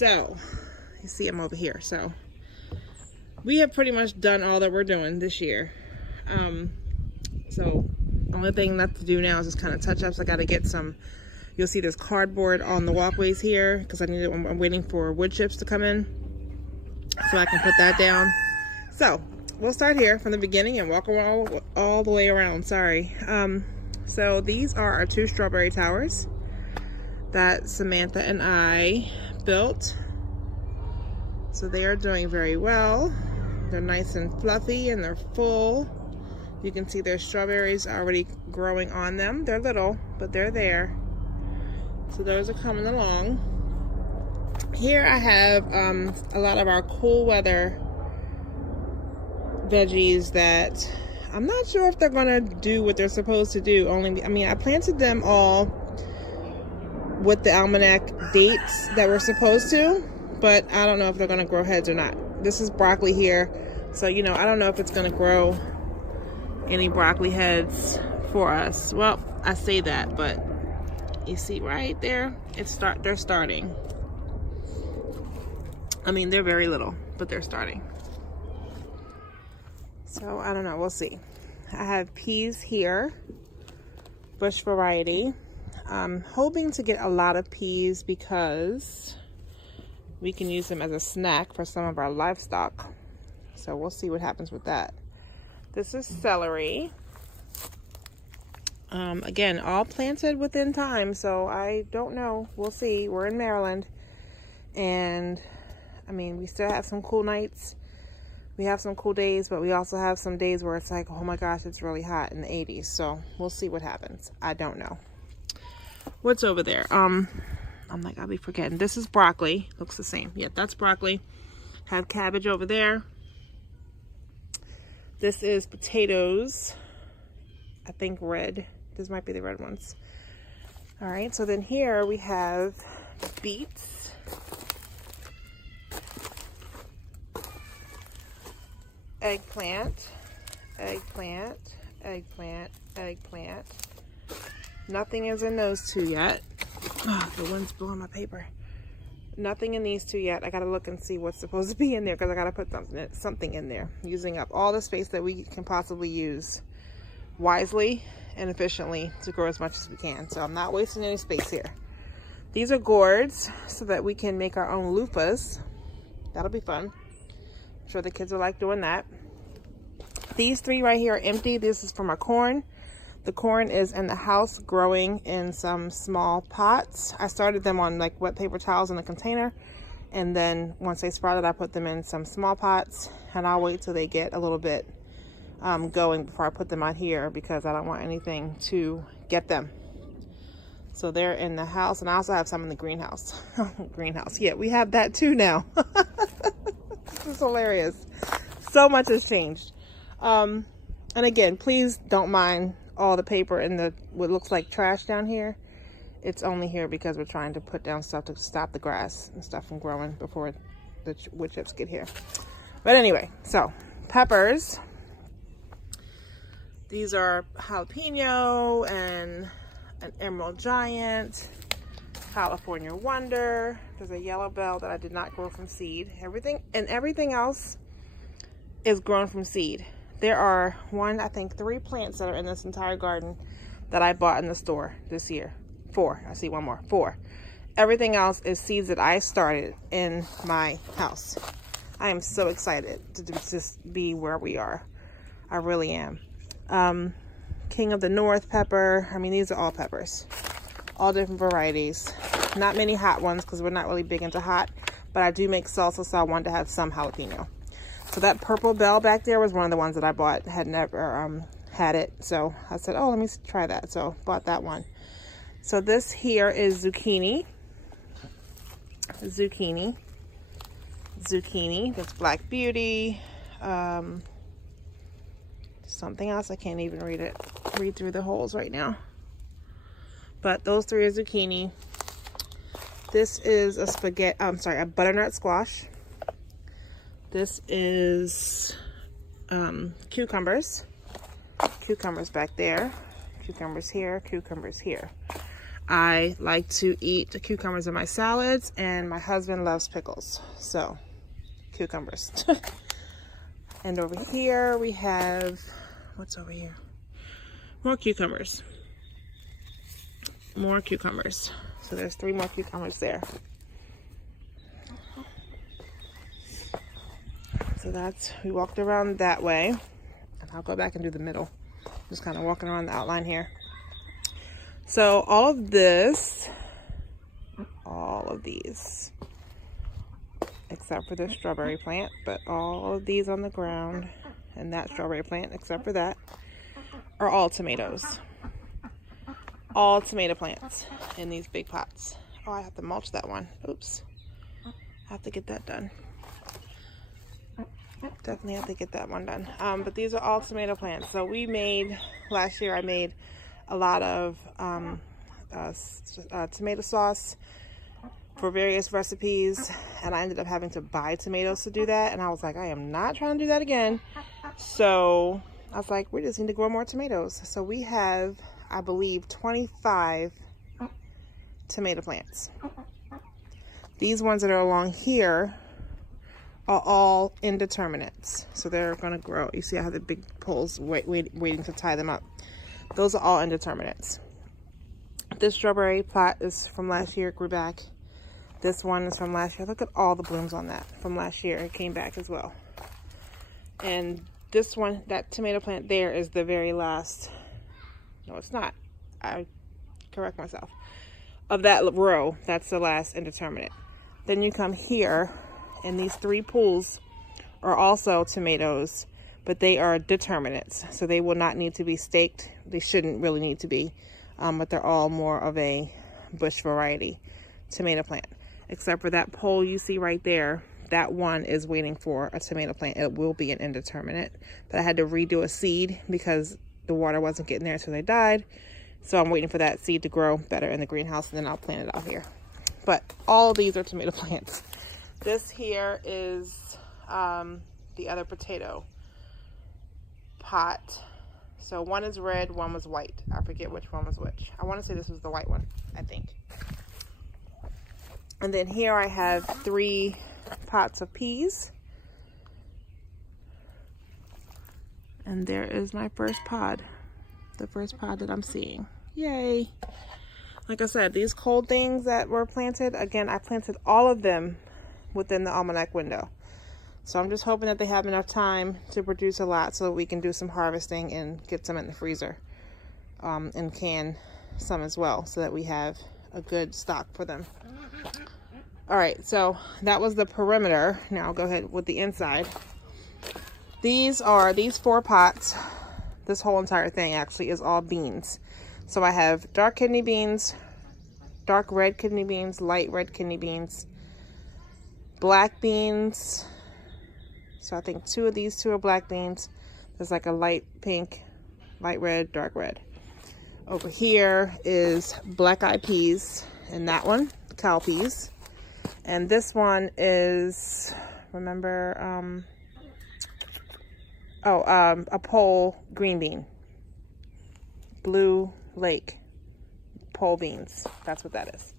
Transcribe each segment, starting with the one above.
So you see I'm over here. So we have pretty much done all that we're doing this year. So only thing left to do now is just kind of touch ups. I got to get some, you'll see there's cardboard on the walkways here because I'm waiting for wood chips to come in so I can put that down. So we'll start here from the beginning and walk around all the way around. Sorry. So these are our 2 strawberry towers that Samantha and I built. So they are doing very well. They're nice and fluffy and they're full. You can see there's strawberries already growing on them. They're little, but they're there. So those are coming along. Here I have a lot of our cool weather veggies that I'm not sure if they're gonna do what they're supposed to do. I planted them all with the almanac dates that were supposed to, but I don't know if they're gonna grow heads or not. This is broccoli here, so I don't know if it's gonna grow any broccoli heads for us. Well, I say that, but you see right there, they're starting. They're very little, but they're starting. So I don't know, we'll see. I have peas here, bush variety. I'm hoping to get a lot of peas because we can use them as a snack for some of our livestock. So we'll see what happens with that. This is celery. Again, all planted within time, so I don't know. We'll see. We're in Maryland, and we still have some cool nights. We have some cool days, but we also have some days where it's like, oh my gosh, it's really hot in the 80s. So we'll see what happens. I don't know. What's over there? I'll be forgetting. This is broccoli. Looks the same. Yep, that's broccoli. Have cabbage over there. This is potatoes. I think red. This might be the red ones. All right, so then here we have beets. Eggplant. Eggplant. Eggplant. Eggplant. Nothing is in those 2 yet. Oh, the wind's blowing my paper. Nothing in these 2 yet. I gotta look and see what's supposed to be in there because I gotta put something in there. Using up all the space that we can possibly use wisely and efficiently to grow as much as we can. So I'm not wasting any space here. These are gourds so that we can make our own loofahs. That'll be fun. I'm sure the kids will like doing that. These 3 right here are empty. This is from our corn. The corn is in the house growing in some small pots. I started them on like wet paper towels in a container, and then once they sprouted I put them in some small pots, and I'll wait till they get a little bit going before I put them out here because I don't want anything to get them. So they're in the house, and I also have some in the greenhouse. Greenhouse, yeah, we have that too now. This is hilarious. So much has changed. And again, please don't mind all the paper and what looks like trash down here. It's only here because we're trying to put down stuff to stop the grass and stuff from growing before the wood chips get here. But anyway, so peppers. These are jalapeno and an emerald giant, California wonder. There's a yellow bell that I did not grow from seed. Everything else is grown from seed. There are 3 plants that are in this entire garden that I bought in the store this year. 4. I see one more. 4. Everything else is seeds that I started in my house. I am so excited to just be where we are. I really am. King of the North pepper. These are all peppers. All different varieties. Not many hot ones because we're not really big into hot. But I do make salsa, so I wanted to have some jalapeno. So that purple bell back there was one of the ones that I bought. Had never had it. So I said, oh, let me try that. So bought that one. So this here is zucchini. Zucchini. That's Black Beauty. Something else. I can't even read through the holes right now. But those 3 are zucchini. This is a butternut squash. This is cucumbers. Cucumbers back there. Cucumbers here. Cucumbers here. I like to eat the cucumbers in my salads, and my husband loves pickles, so cucumbers. And over here we have, what's over here? More cucumbers. More cucumbers. So there's 3 more cucumbers there. So that's, we walked around that way. And I'll go back and do the middle. Just kind of walking around the outline here. So all of this, all of these, except for this strawberry plant, but all of these on the ground and that strawberry plant, except for that, are all tomatoes. All tomato plants in these big pots. Oh, I have to mulch that one. Oops. I have to get that done. Definitely have to get that one done. But these are all tomato plants. So we made, last year I made a lot of tomato sauce for various recipes, and I ended up having to buy tomatoes to do that, and I was like, I am not trying to do that again. So I was like, we just need to grow more tomatoes. So we have, I believe, 25 tomato plants. These ones that are along here are all indeterminates, so they're going to grow. You see I have the big poles waiting to tie them up. Those are all indeterminates. This strawberry plot is from last year, it grew back. This one is from last year. Look at all the blooms on that from last year. It came back as well. And this one, that tomato plant there, is the very last. No, it's not. I correct myself. Of that row, that's the last indeterminate. Then you come here, and these 3 pools are also tomatoes, but they are determinates. So they will not need to be staked. They shouldn't really need to be, but they're all more of a bush variety tomato plant. Except for that pole you see right there, that one is waiting for a tomato plant. It will be an indeterminate, but I had to redo a seed because the water wasn't getting there until they died. So I'm waiting for that seed to grow better in the greenhouse, and then I'll plant it out here. But all these are tomato plants. This here is the other potato pot. So one is red, one was white. I forget which one was which. I want to say this was the white one, I think. And then here I have 3 pots of peas. And there is my first pod. The first pod that I'm seeing. Yay! Like I said, these cold things that were planted, again, I planted all of them within the almanac window. So I'm just hoping that they have enough time to produce a lot so that we can do some harvesting and get some in the freezer. And can some as well, so that we have a good stock for them. Alright, so that was the perimeter. Now I'll go ahead with the inside. These 4 pots, this whole entire thing actually is all beans. So I have dark kidney beans, dark red kidney beans, light red kidney beans, black beans. So I think 2 of these 2 are black beans. There's like a light pink, light red, dark red. Over here is black-eyed peas, and that one, cow peas. And this one is, remember, a pole green bean. Blue Lake pole beans. That's what that is.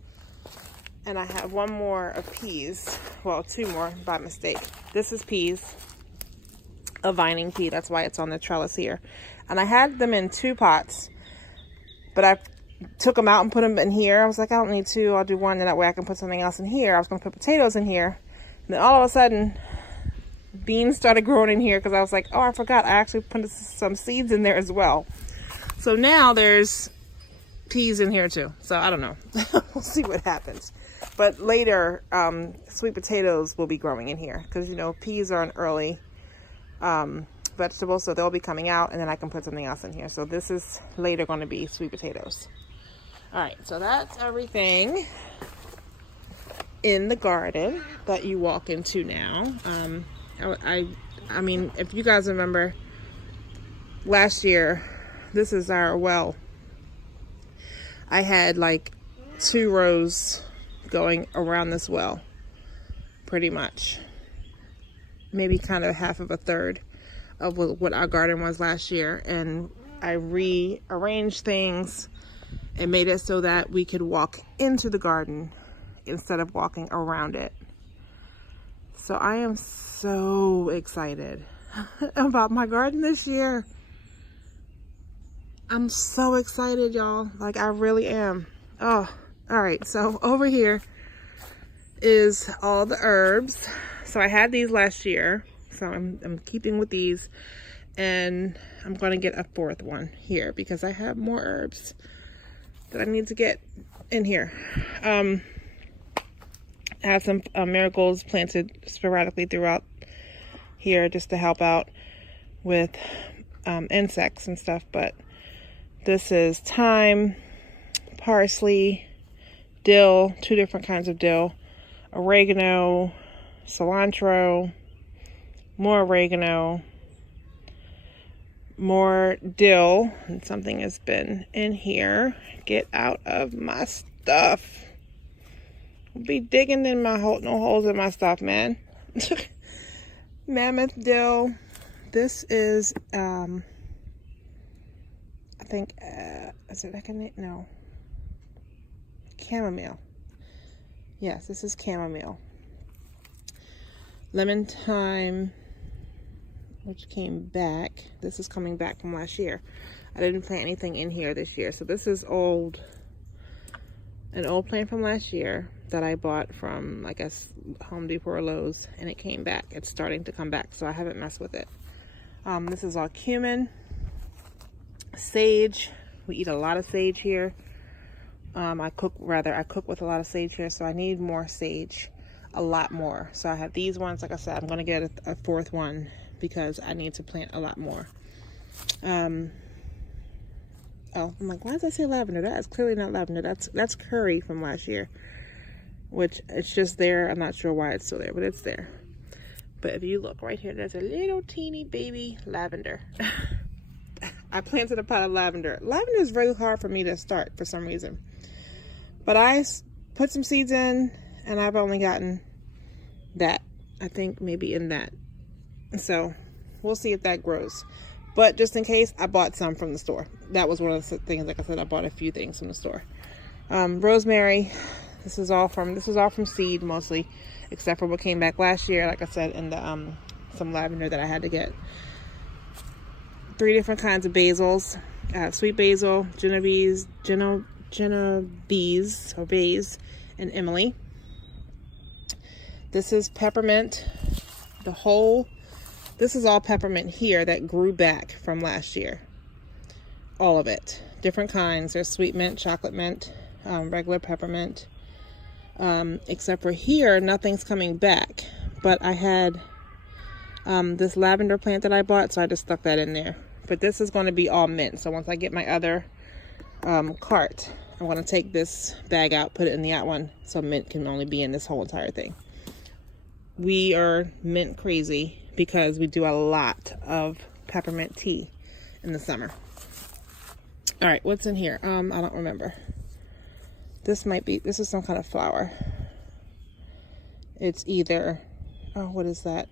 And I have 1 more of peas. Well, 2 more by mistake. This is peas. A vining pea. That's why it's on the trellis here. And I had them in 2 pots. But I took them out and put them in here. I was like, I don't need 2. I'll do 1, and that way I can put something else in here. I was going to put potatoes in here. And then all of a sudden, beans started growing in here because I was like, oh, I forgot. I actually put some seeds in there as well. So now there's peas in here too. So I don't know. We'll see what happens. But later, sweet potatoes will be growing in here because, you know, peas are an early vegetable, so they'll be coming out, and then I can put something else in here. So this is later going to be sweet potatoes. All right, so that's everything in the garden that you walk into now. I mean, if you guys remember last year, this is our well. I had like 2 rows going around this well, pretty much. Maybe kind of half of a third of what our garden was last year. And I rearranged things It made it so that we could walk into the garden instead of walking around it. So I am so excited about my garden this year. I'm so excited, y'all. Like, I really am. Oh, all right. So over here is all the herbs. So I had these last year. So I'm keeping with these. And I'm going to get a fourth one here because I have more herbs that I need to get in here. I have some marigolds planted sporadically throughout here just to help out with insects and stuff. But this is thyme, parsley, dill, 2 different kinds of dill, oregano, cilantro, more oregano, more dill, and something has been in here. Get out of my stuff. Be digging in my hole, no holes in my stuff, man. Mammoth dill. This is I think is it no, chamomile. Yes, this is chamomile. Lemon thyme, which came back. This is coming back from last year. I didn't plant anything in here this year. So this is an old plant from last year that I bought from, I guess, Home Depot or Lowe's, and it came back. It's starting to come back, so I haven't messed with it. This is all cumin, sage. We eat a lot of sage here. I cook with a lot of sage here, so I need more sage, a lot more. So I have these ones. Like I said, I'm going to get a fourth one because I need to plant a lot more. Oh, I'm like, why does that say lavender? That is clearly not lavender. That's curry from last year, which it's just there. I'm not sure why it's still there, but it's there. But if you look right here, there's a little teeny baby lavender. I planted a pot of lavender. Lavender is very hard for me to start for some reason. But I put some seeds in, and I've only gotten that. I think maybe in that. So we'll see if that grows. But just in case, I bought some from the store. That was one of the things. Like I said, I bought a few things from the store. Rosemary. This is all from seed mostly, except for what came back last year. Like I said, in the some lavender that I had to get. 3 different kinds of basils. Sweet basil, Genovese, or basil, and Emily. This is peppermint. This is all peppermint here that grew back from last year. All of it. Different kinds. There's sweet mint, chocolate mint, regular peppermint. Except for here, nothing's coming back. But I had this lavender plant that I bought, so I just stuck that in there. But this is going to be all mint. So once I get my other cart, I'm going to take this bag out, put it in the out one, so mint can only be in this whole entire thing. We are mint crazy because we do a lot of peppermint tea in the summer. All right, what's in here? I don't remember. This is some kind of flower. It's either, oh, what is that?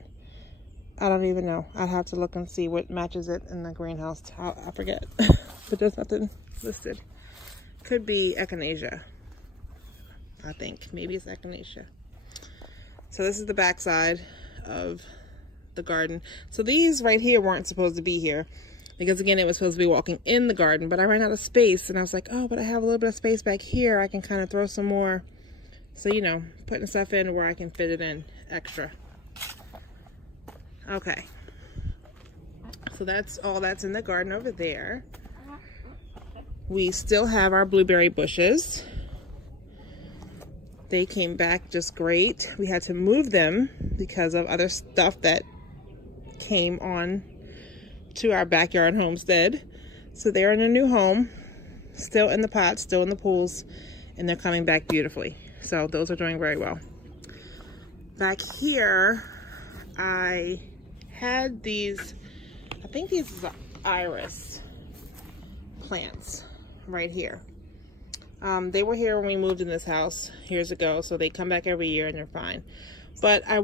I don't even know. I'd have to look and see what matches it in the greenhouse. I forget. But there's nothing listed. Could be echinacea. I think. Maybe it's echinacea. So this is the back side of the garden. So these right here weren't supposed to be here. Because again, it was supposed to be walking in the garden. But I ran out of space. And I was like, oh, but I have a little bit of space back here. I can kind of throw some more. So, you know, putting stuff in where I can fit it in extra. Okay, so that's all that's in the garden over there. We still have our blueberry bushes. They came back just great. We had to move them because of other stuff that came on to our backyard homestead. So they're in a new home, still in the pots, still in the pools, and they're coming back beautifully. So those are doing very well. Back here, I had these, I think these are iris plants right here. They were here when we moved in this house years ago, so they come back every year and they're fine. But I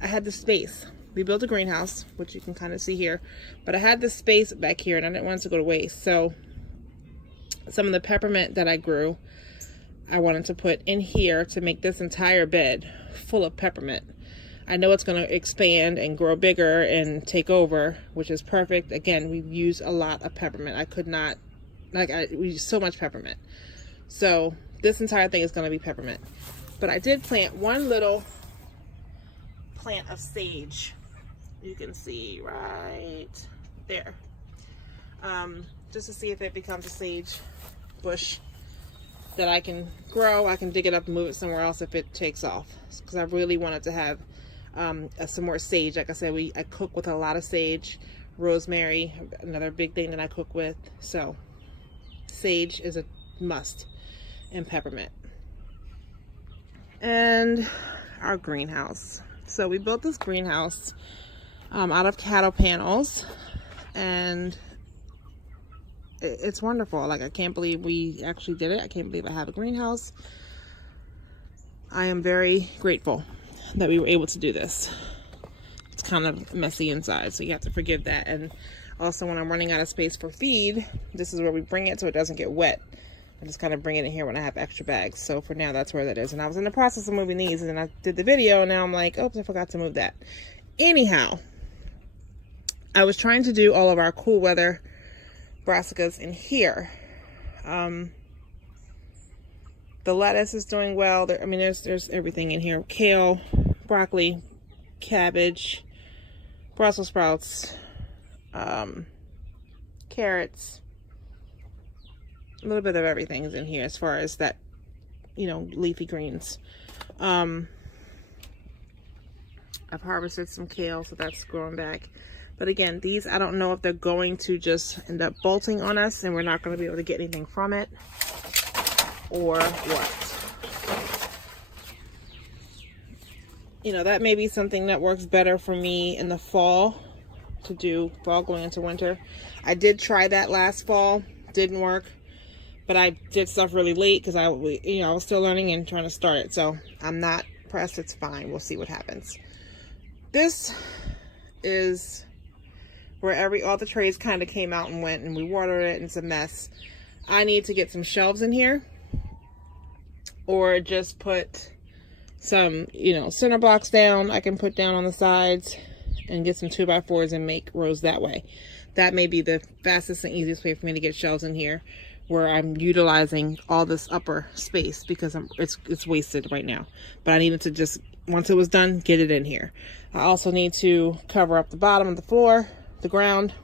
had the space. We built a greenhouse, which you can kind of see here, but I had the space back here and I didn't want it to go to waste. So some of the peppermint that I grew, I wanted to put in here to make this entire bed full of peppermint. I know it's going to expand and grow bigger and take over, which is perfect. Again, we use a lot of peppermint. I could not, we use so much peppermint. So this entire thing is going to be peppermint. But I did plant one little plant of sage. You can see right there. Just to see if it becomes a sage bush that I can grow. I can dig it up and move it somewhere else if it takes off, because I really wanted to have some more sage. Like I said, I cook with a lot of sage. Rosemary, another big thing that I cook with. So sage is a must, and peppermint. And our greenhouse. So we built this greenhouse out of cattle panels, and it's wonderful. Like, I can't believe we actually did it. I can't believe I have a greenhouse. I am very grateful that we were able to do this. It's kind of messy inside, so you have to forgive that. And also, when I'm running out of space for feed, this is where we bring it so it doesn't get wet. I just kind of bring it in here when I have extra bags. So for now, that's where that is. And I was in the process of moving these, and I did the video, and now I'm like, oops, I forgot to move that. Anyhow, I was trying to do all of our cool weather brassicas in here. The lettuce is doing well. I mean, there's everything in here. Kale, broccoli, cabbage, Brussels sprouts, carrots. A little bit of everything is in here as far as that, you know, leafy greens. I've harvested some kale, so that's growing back. But again, these, I don't know if they're going to just end up bolting on us and we're not going to be able to get anything from it, or what. You know, that may be something that works better for me in the fall, to do fall going into winter. I did try that last fall, didn't work, but I did stuff really late because I was still learning and trying to start it. So I'm not pressed. It's fine. We'll see what happens. This is where all the trays kind of came out and went, and we watered it, and it's a mess. I need to get some shelves in here, or just put some, you know, center blocks down. I can put down on the sides and get some 2x4s and make rows that way. That may be the fastest and easiest way for me to get shelves in here, where I'm utilizing all this upper space, because it's wasted right now. But I needed to just, once it was done, get it in here. I also need to cover up the bottom of the floor, the ground,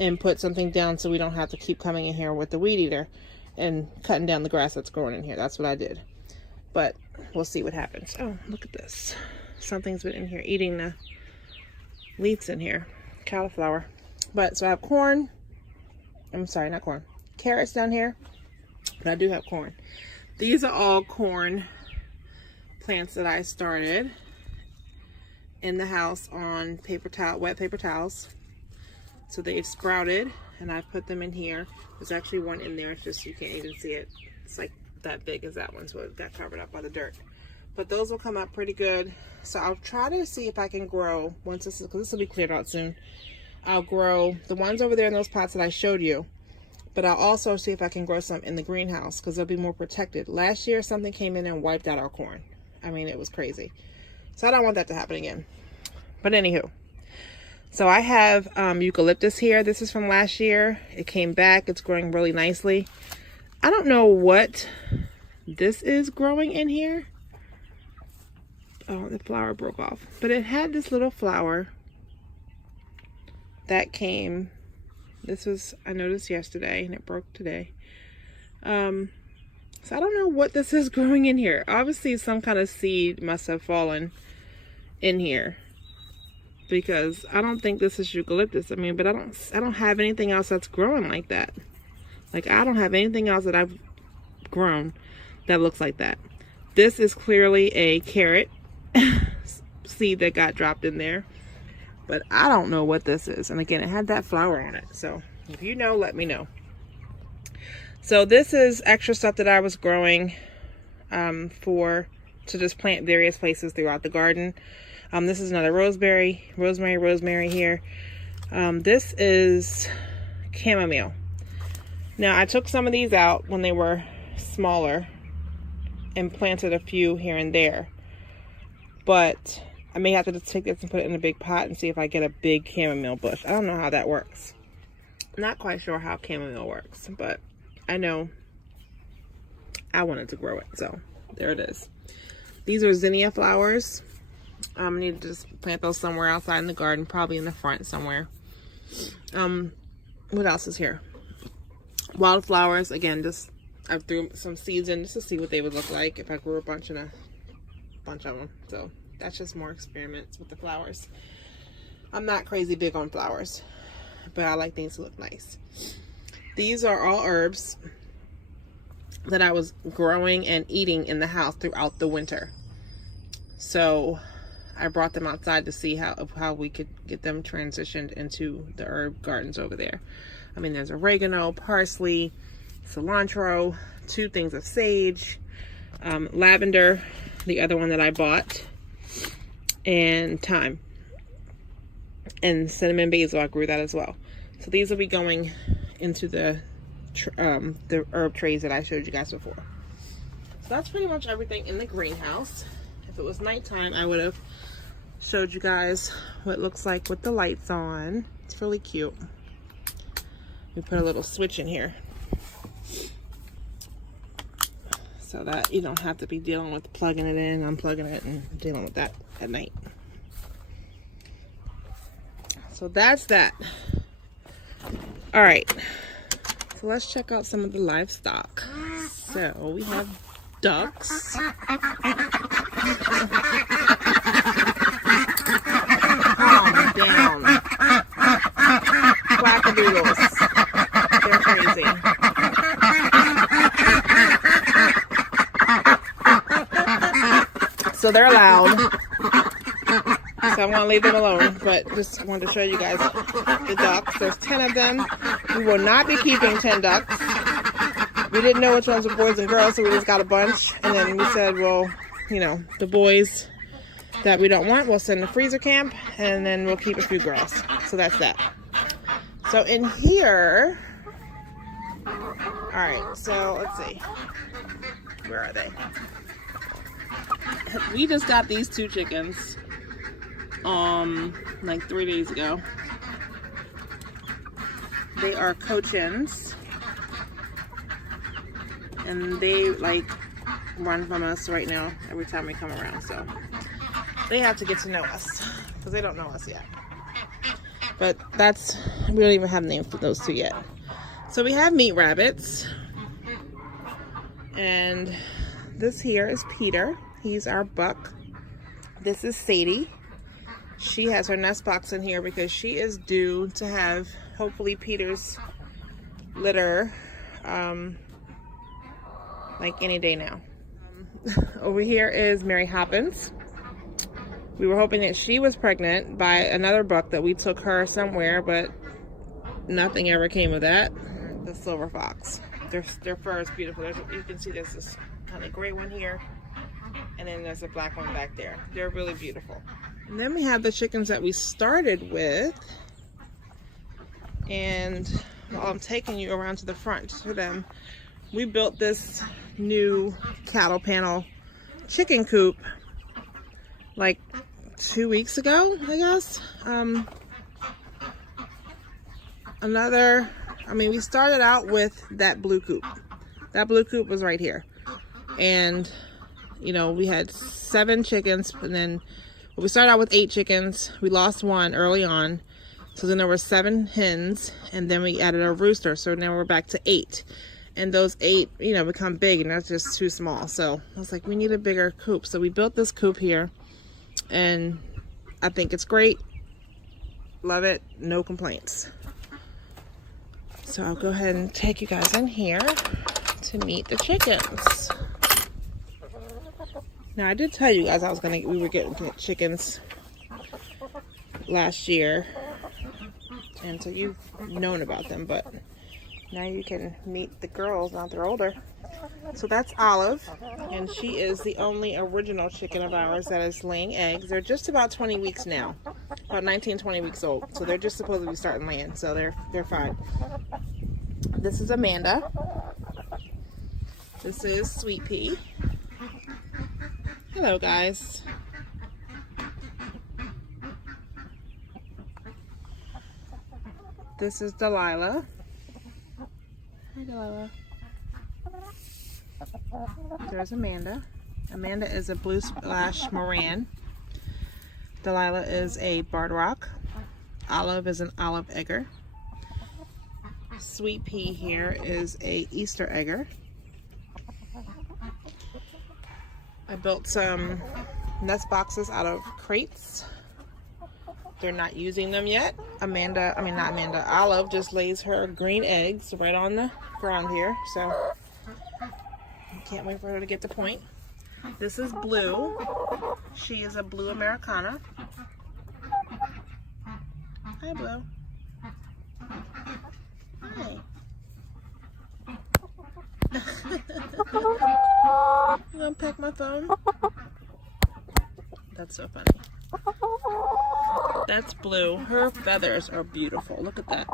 and put something down so we don't have to keep coming in here with the weed eater and cutting down the grass that's growing in here. That's what I did. But we'll see what happens. Oh, look at this. Something's been in here eating the leaves in here. Cauliflower. But so I have corn. I'm sorry, not corn. Carrots down here. But I do have corn. These are all corn plants that I started in the house on wet paper towels. So they've sprouted, and I've put them in here. There's actually one in there. It's just, you can't even see it. It's like that big as that one, so it got covered up by the dirt. But those will come up pretty good. So I'll try to see if I can grow, once this is, because this will be cleared out soon, I'll grow the ones over there in those pots that I showed you. But I'll also see if I can grow some in the greenhouse, because they'll be more protected. Last year, something came in and wiped out our corn. I mean, it was crazy. So I don't want that to happen again. But anywho, so I have eucalyptus here. This is from last year. It came back. It's growing really nicely. I don't know what this is growing in here. Oh, the flower broke off. But it had this little flower that came. This was, I noticed yesterday, and it broke today. So I don't know what this is growing in here. Obviously, some kind of seed must have fallen in here, because I don't think this is eucalyptus. I mean, but I don't have anything else that's growing like that. Like, I don't have anything else that I've grown that looks like that. This is clearly a carrot seed that got dropped in there, but I don't know what this is. And again, it had that flower on it. So if you know, let me know. So this is extra stuff that I was growing to just plant various places throughout the garden. This is another rosemary here. This is chamomile. Now I took some of these out when they were smaller and planted a few here and there, but I may have to just take this and put it in a big pot and see if I get a big chamomile bush. I don't know how that works. I'm not quite sure how chamomile works, but I know I wanted to grow it, so there it is. These are zinnia flowers. I need to just plant those somewhere outside in the garden, probably in the front somewhere. What else is here? Wildflowers. Again, just I threw some seeds in just to see what they would look like if I grew a bunch of them. So that's just more experiments with the flowers. I'm not crazy big on flowers, but I like things to look nice. These are all herbs that I was growing and eating in the house throughout the winter. So I brought them outside to see how we could get them transitioned into the herb gardens over there. I mean, there's oregano, parsley, cilantro, 2 things of sage, lavender, the other one that I bought, and thyme, and cinnamon basil. I grew that as well. So these will be going into the herb trays that I showed you guys before. So that's pretty much everything in the greenhouse. If it was nighttime, I would have showed you guys what it looks like with the lights on. It's really cute. We put a little switch in here so that you don't have to be dealing with plugging it in, unplugging it, and dealing with that at night. So that's that. All right, so let's check out some of the livestock. So we have ducks. Calm down. Quackadoodles. They're crazy. So they're loud. So I'm gonna leave them alone, but just wanted to show you guys the ducks. There's 10 of them. We will not be keeping 10 ducks. We didn't know which ones were boys and girls, so we just got a bunch. And then we said, well, you know, the boys that we don't want, we'll send to freezer camp, and then we'll keep a few girls. So that's that. So in here, all right, so let's see. Where are they? We just got these 2 chickens, like 3 days ago. They are Cochins, and they like run from us right now every time we come around. So they have to get to know us because they don't know us yet. But we don't even have names for those 2 yet. So we have meat rabbits, and this here is Peter. He's our buck. This is Sadie. She has her nest box in here because she is due to have hopefully Peter's litter like any day now. Over here is Mary Hoppins. We were hoping that she was pregnant by another buck that we took her somewhere, but nothing ever came of that. The silver fox. Their fur is beautiful. You can see there's this kind of gray one here, and then there's a black one back there. They're really beautiful. And then we have the chickens that we started with, and while I'm taking you around to the front for them, we built this new cattle panel chicken coop like 2 weeks ago, I guess. We started out with that blue coop. That blue coop was right here. And, you know, we had 7 chickens, and then we started out with 8 chickens. We lost 1 early on. So then there were 7 hens, and then we added a rooster. So now we're back to 8. And those 8, you know, become big, and that's just too small. So I was like, we need a bigger coop. So we built this coop here, and I think it's great. Love it. No complaints. So I'll go ahead and take you guys in here to meet the chickens. Now I did tell you guys we were getting chickens last year, and so you've known about them, but now you can meet the girls now they're older. So that's Olive, and she is the only original chicken of ours that is laying eggs. They're just about 20 weeks now, about 19, 20 weeks old. So they're just supposed to be starting laying, so they're fine. This is Amanda. This is Sweet Pea. Hello, guys. This is Delilah. Hi, Delilah. There's Amanda. Amanda is a blue splash Moran. Delilah is a barred rock. Olive is an olive egger. Sweet Pea here is a Easter egger. I built some nest boxes out of crates. They're not using them yet. Olive just lays her green eggs right on the ground here, so can't wait for her to get to point. This is Blue. She is a blue Americana. Hi, Blue. Hi. You gonna peck my phone? That's so funny. That's Blue. Her feathers are beautiful. Look at that.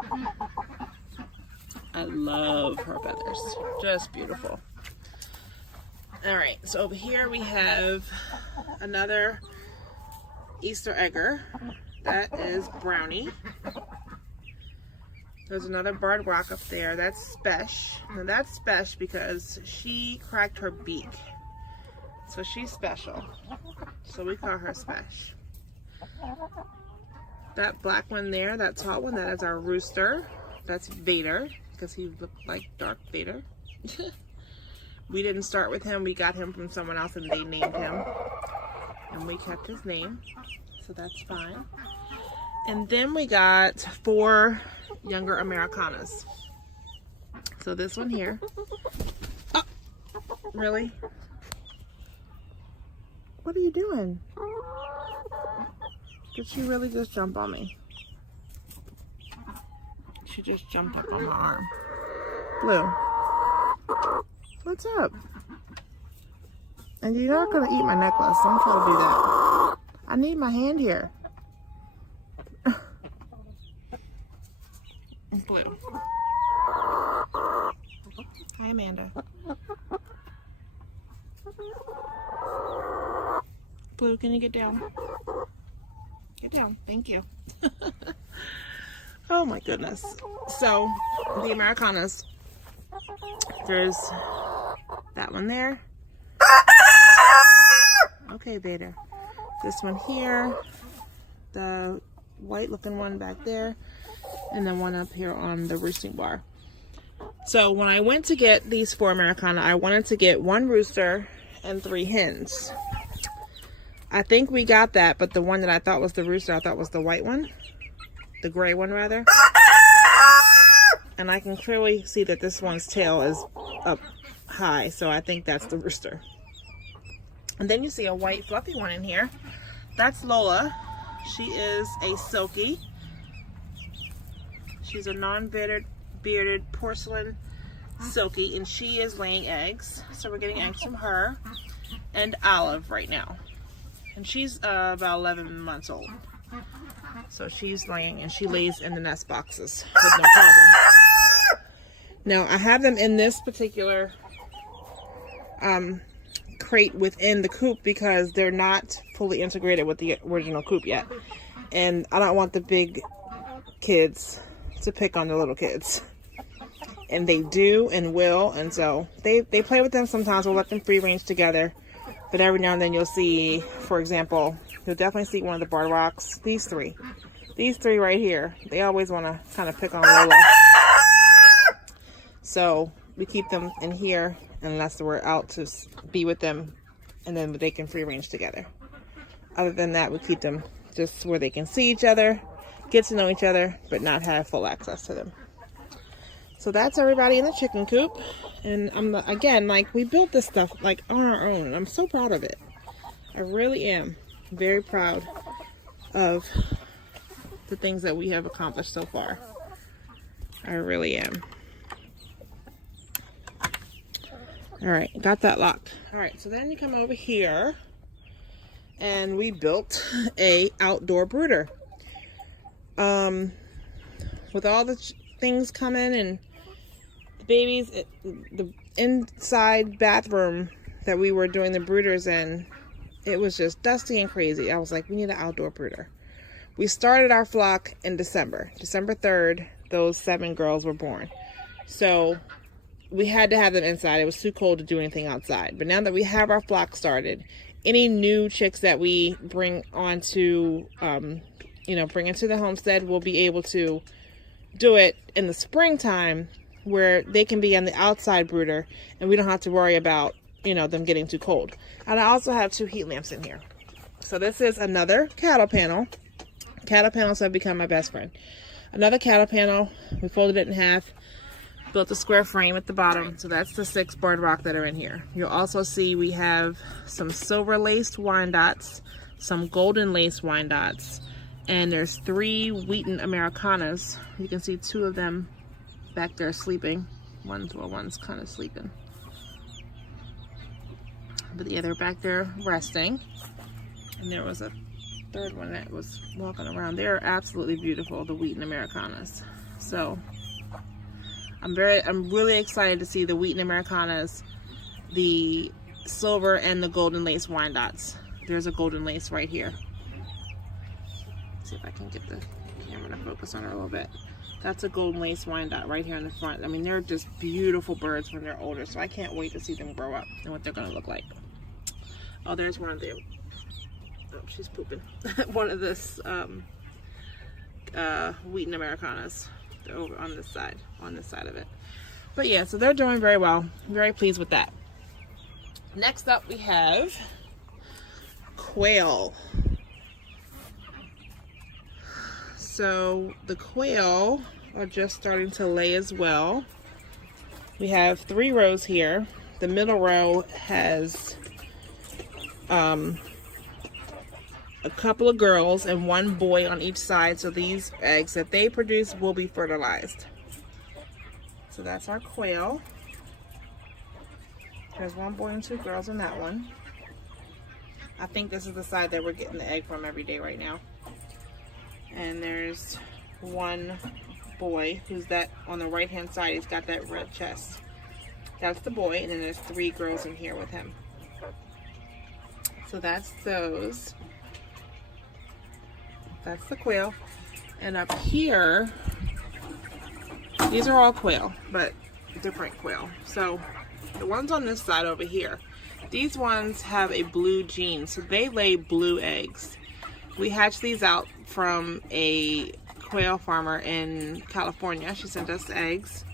I love her feathers. Just beautiful. Alright, so over here we have another Easter egger. That is Brownie. There's another barred rock up there. That's Sbeck. Now that's Sbeck because she cracked her beak. So she's special. So we call her Sbeck. That black one there, that tall one, that is our rooster. That's Vader because he looked like Darth Vader. We didn't start with him. We got him from someone else and they named him. And we kept his name. So that's fine. And then we got 4 younger Americanas. So this one here. Oh, really? What are you doing? Did she really just jump on me? She just jumped up on my arm. Blue. What's up? And you're not gonna eat my necklace. Don't try to do that. I need my hand here. Blue. Hi, Amanda. Blue, can you get down? Get down. Thank you. Oh my goodness. So, the Americanas. There's that one there. Okay, Vader. This one here. The white looking one back there. And then one up here on the roosting bar. So when I went to get these 4 Americana, I wanted to get 1 rooster and 3 hens. I think we got that, but the one that I thought was the rooster, I thought was the white one. The gray one, rather. And I can clearly see that this one's tail is up high, so I think that's the rooster. And then you see a white fluffy one in here. That's Lola. She is a silky. She's a non-bearded porcelain silky, and she is laying eggs. So we're getting eggs from her and Olive right now. And she's about 11 months old. So she's laying, and she lays in the nest boxes with no problem. Now I have them in this particular crate within the coop because they're not fully integrated with the original coop yet. And I don't want the big kids to pick on the little kids. And they do and will, and so they play with them sometimes. We'll let them free range together. But every now and then you'll see, for example, you'll definitely see one of the barred rocks. These 3. These 3 right here. They always want to kind of pick on Lola. So we keep them in here unless we're out to be with them, and then they can free range together. Other than that, we keep them just where they can see each other, get to know each other, but not have full access to them. So that's everybody in the chicken coop. And again, like, we built this stuff like on our own, and I'm so proud of it. I really am very proud of the things that we have accomplished so far. I really am. All right, got that locked. All right, so then you come over here and we built a outdoor brooder. With all the things coming and babies, the inside bathroom that we were doing the brooders in, it was just dusty and crazy. I was like, we need an outdoor brooder. We started our flock in December 3rd. Those 7 girls were born, so we had to have them inside. It was too cold to do anything outside. But now that we have our flock started, any new chicks that we bring onto, bring into the homestead, we'll be able to do it in the springtime where they can be on the outside brooder and we don't have to worry about, them getting too cold. And I also have 2 heat lamps in here. So this is another cattle panel. Cattle panels have become my best friend. Another cattle panel. We folded it in half. Built a square frame at the bottom. So that's the 6 bird rock that are in here. You'll also see we have some silver laced Wyandottes, some golden laced Wyandottes, and there's 3 Wheaton Americanas. You can see 2 of them back there sleeping. One's kind of sleeping. But the other back there resting. And there was a 3rd one that was walking around. They're absolutely beautiful, the Wheaton Americanas. So I'm really excited to see the Wheaton Americanas, the silver and the golden lace Wyandottes. There's a golden lace right here. Let's see if I can get the camera to focus on her a little bit. That's a golden lace Wyandotte right here in the front. I mean, they're just beautiful birds when they're older, so I can't wait to see them grow up and what they're going to look like. Oh, there's one of them. Oh, she's pooping. One of this Wheaton Americanas. They're over on this side of it. But yeah, so they're doing very well. I'm very pleased with that. Next up we have quail. So the quail are just starting to lay as well. We have 3 rows here. The middle row has a couple of girls and 1 boy on each side, so these eggs that they produce will be fertilized. So that's our quail. There's 1 boy and 2 girls in that one. I think this is the side that we're getting the egg from every day right now. And there's 1 boy who's that on the right hand side. He's got that red chest. That's the boy, and then there's 3 girls in here with him. So that's those. That's the quail. And up here, these are all quail, but different quail. So the ones on this side over here, these ones have a blue gene, so they lay blue eggs. We hatched these out from a quail farmer in California. She sent us eggs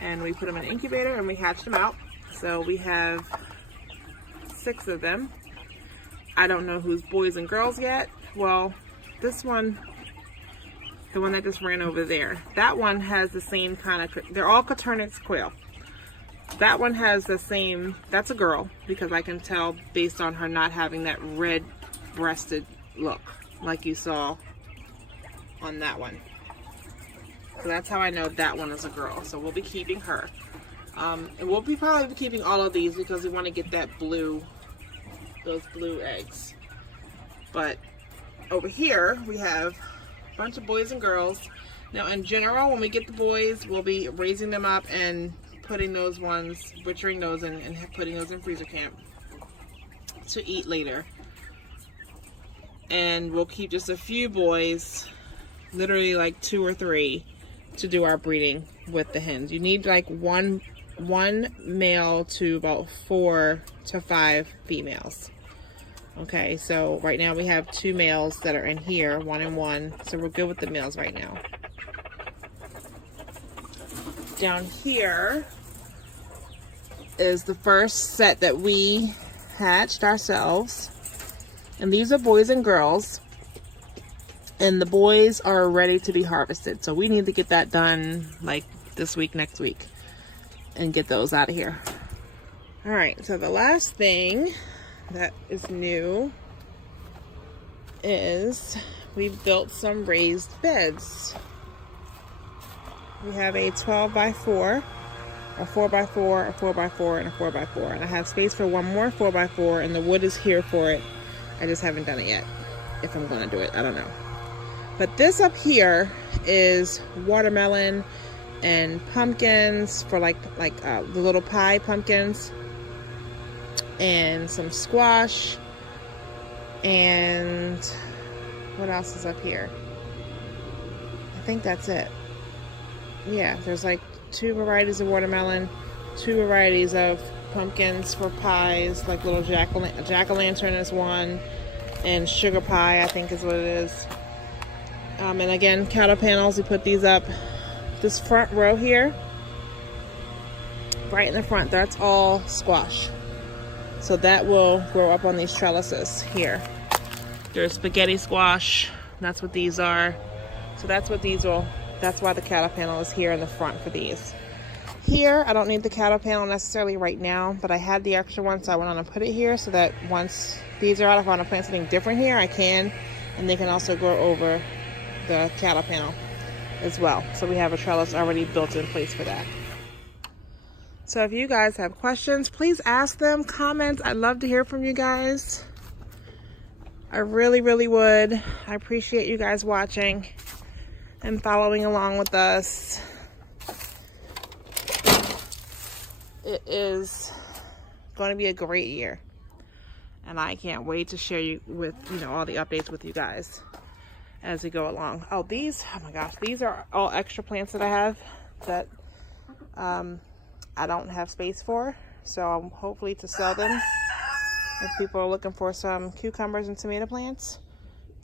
and we put them in an incubator and we hatched them out. So we have 6 of them. I don't know who's boys and girls yet. Well, this one, the one that just ran over there, that one has the same kind of, they're all Coturnix quail. That one has the same, that's a girl, because I can tell based on her not having that red breasted look like you saw on that one. So that's how I know that one is a girl. So we'll be keeping her. And we'll probably be keeping all of these because we want to get that blue, those blue eggs. But over here we have a bunch of boys and girls. Now in general, when we get the boys, we'll be raising them up and putting those ones, butchering those and putting those in freezer camp to eat later. And we'll keep just a few boys, literally like 2 or 3, to do our breeding with the hens. You need like one male to about 4 to 5 females. Okay, so right now we have 2 males that are in here, 1 and 1, so we're good with the males right now. Down here is the first set that we hatched ourselves, and these are boys and girls, and the boys are ready to be harvested, so we need to get that done like this week, next week, and get those out of here. All right, so the last thing that is new is we've built some raised beds. We have a 12x4, a 4x4, a 4x4, and a 4x4, and I have space for 1 more 4x4, and the wood is here for it. I just haven't done it yet. If I'm gonna do it, I don't know. But this up here is watermelon and pumpkins for like the little pie pumpkins, and some squash, and what else is up here? I think that's it. Yeah, there's like 2 varieties of watermelon, 2 varieties of pumpkins for pies, like little jack-o'-lantern is one, and sugar pie I think is what it is. And again, counter panels, we put these up. This front row here, right in the front, that's all squash. So that will grow up on these trellises here. There's spaghetti squash. That's what these are. So that's what these will, that's why the cattle panel is here in the front for these. Here, I don't need the cattle panel necessarily right now, but I had the extra one, so I went on and put it here so that once these are out, if I want to plant something different here, I can. And they can also grow over the cattle panel as well. So we have a trellis already built in place for that. So if you guys have questions, please ask them, comment. I'd love to hear from you guys. I really, really would. I appreciate you guys watching and following along with us. It is going to be a great year, and I can't wait to share all the updates with you guys as we go along. Oh my gosh, these are all extra plants that I have that I don't have space for, so I'm hopefully to sell them if people are looking for some cucumbers and tomato plants.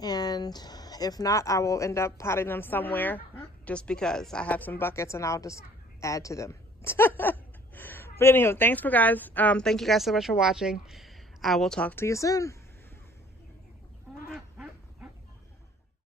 And if not, I will end up potting them somewhere just because I have some buckets and I'll just add to them. But anyhow, thank you guys so much for watching. I will talk to you soon.